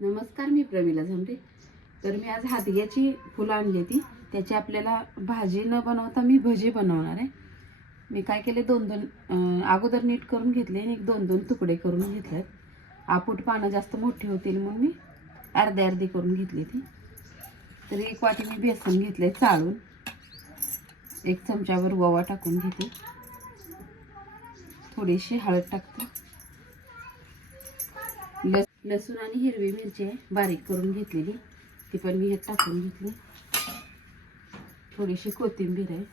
नमस्कार मी प्रमिला झांबरे तर मी आज हादग्याची फुलं आणली ती त्याची आपल्याला भाजी न बनवता मी भजी बनवणार आहे. मी काय केले दोन दोन अगोदर नीट करून घेतले आणि एक दोन दोन तुकडे करून घेतलेत. आपूट पानं जास्त मोठी होतील म्हणून मी अर्धे अर्धी करून घेतली ती. तर एक वाटी मी बेसन घेतले चाळून. एक चमच्यावर ओवा टाकून घेते. थोडीशी हळद टाकते. लसूण आणि हिरवी मिरची आहे बारीक करून घेतलेली. ती पण मी ह्यात टाकून घेतली. थोडीशी कोथिंबीर आहे.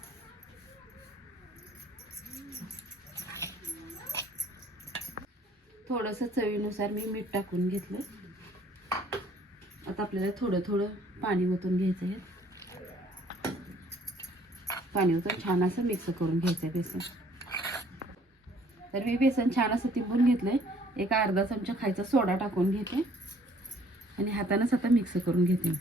थोडंसं चवीनुसार मी मीठ टाकून घेतलं. आता आपल्याला थोडं थोडं पाणी ओतून घ्यायचं आहे. पाणी ओतून छान असं मिक्स करून घ्यायचं आहे बेसन. तर मी बेसन छान असं तिंबून घेतलंय. एक अर्धा चमचा खायचा सोडा टाकून घेते. आणि हातानंच आता मिक्स करून घेते.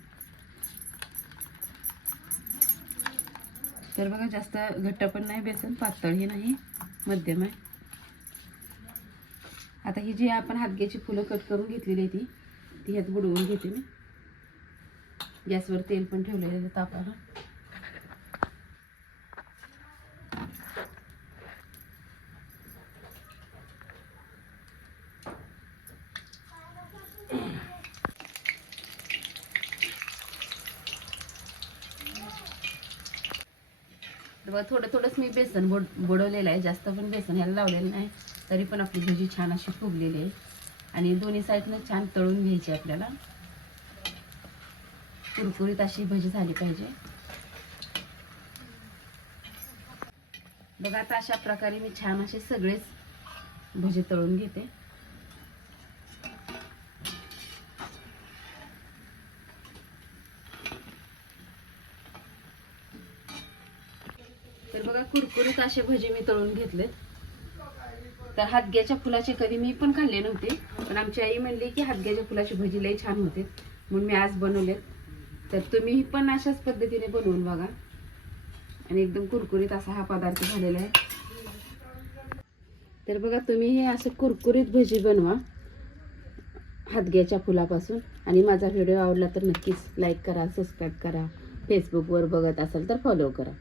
तर बघा जास्त घट्ट पण नाही बेसन पातळही नाही मध्यम आहे. आता ही जी आपण हातग्याची फुलं कट करून घेतलेली आहे ती ती ह्यात बुडवून घेते मी. गॅसवर तेल पण ठेवलेलं आहे तापाला. तर बघा थोडं थोडंच मी बेसन बुड बुडवलेलं आहे. जास्त पण बेसन ह्याला लावलेलं नाही. तरी पण आपली भजी छान अशी फुगलेली आहे. आणि दोन्ही साईडनं छान तळून घ्यायची आपल्याला. कुरकुरीत अशी भजी झाली पाहिजे. बघा आता अशा प्रकारे मी छान असे सगळेच भजी तळून घेते. बघा कुरकुरीत असे भजे मी तळून घेतले तर हातग्याच्या फुलाचे कधी मी पण खाल्ले नव्हते पण आमची आई म्हणली की हातग्याच्या फुलाची भजी लई छान होते. म्हणून मी आज बनवले तर तुम्ही पण अशाच पद्धतीने बनवून बघा. आणि एकदम कुरकुरीत असा हा पदार्थ झालेला आहे. तर बघा तुम्ही हे असं कुरकुरीत भजी बनवा हातग्याच्या फुलापासून. आणि माझा व्हिडिओ आवडला तर नक्कीच लाईक करा सबस्क्राईब करा. फेसबुकवर बघत असाल तर फॉलो करा.